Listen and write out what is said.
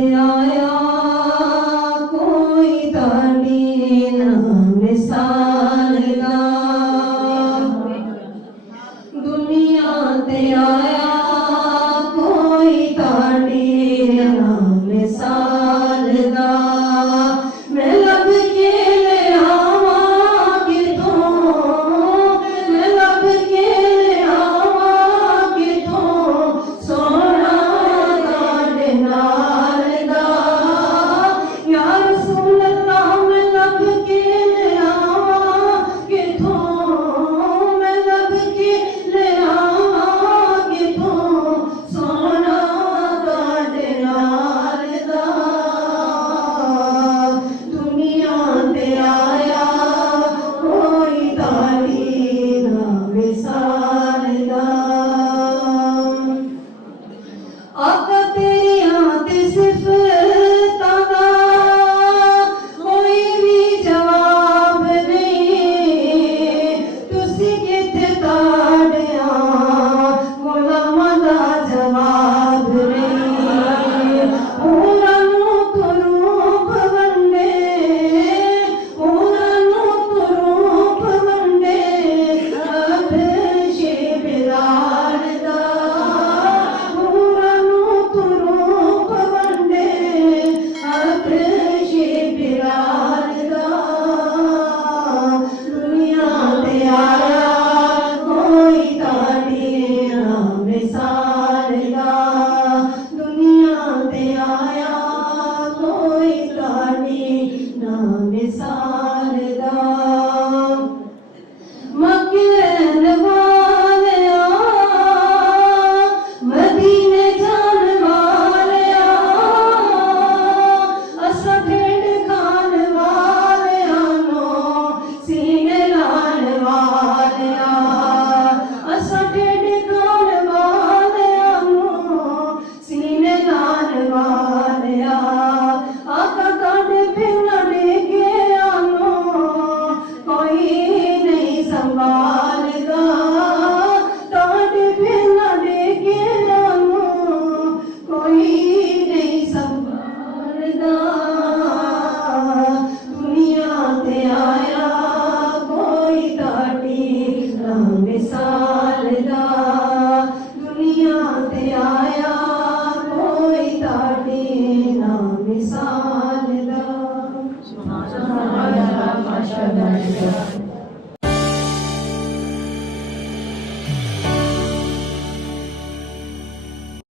ते आया कोई ताड़ी ना मिसाल दा दुनिया ते आया कोई ताड़ी ना मिसाल दा मैं लब के ले आवा किथों मैं लब के ले आवा किथों सोना ताड़े नाल दा या रसूल अल्लाह मैं लब के ले आवा किथों मैं लब के ले आवा किथों सोना ताड़े नाल दा दुनिया ते आया कोई ताड़ी ना विसाल दा आका तेरियां ते सिफतां दा कोई भी जवाब नहीं तुसी किथे ताड़ियां गुलामां दा जवाब नहीं उन्हां नूं तू रूप वंडे उन्हां नूं तू रूप वंडे अरशे बिलाल दा उन्हां नूं तू रूप वंडे अरशे बिलाल दा दुनिया ते आया कोई ताड़ी ना मिसाल दा दुनिया ते आया कोई ताड़ी ना मिसाल दा मक्के रहन वालिया मदीने जान वालिया असां ढेड खान वालिया नो सीने लान वालिया असां ढेड खान वालिया नो सीने लान वालिया आका ताड़े फिर लेके आनो कोई नहीं संभालदा ताड़े फिर लेके आनो कोई नहीं संभालदा दुनिया ते आया कोई ताड़ी ना मिसाल दा दुनिया ते आया कोई ताड़ी ना मिसाल दा।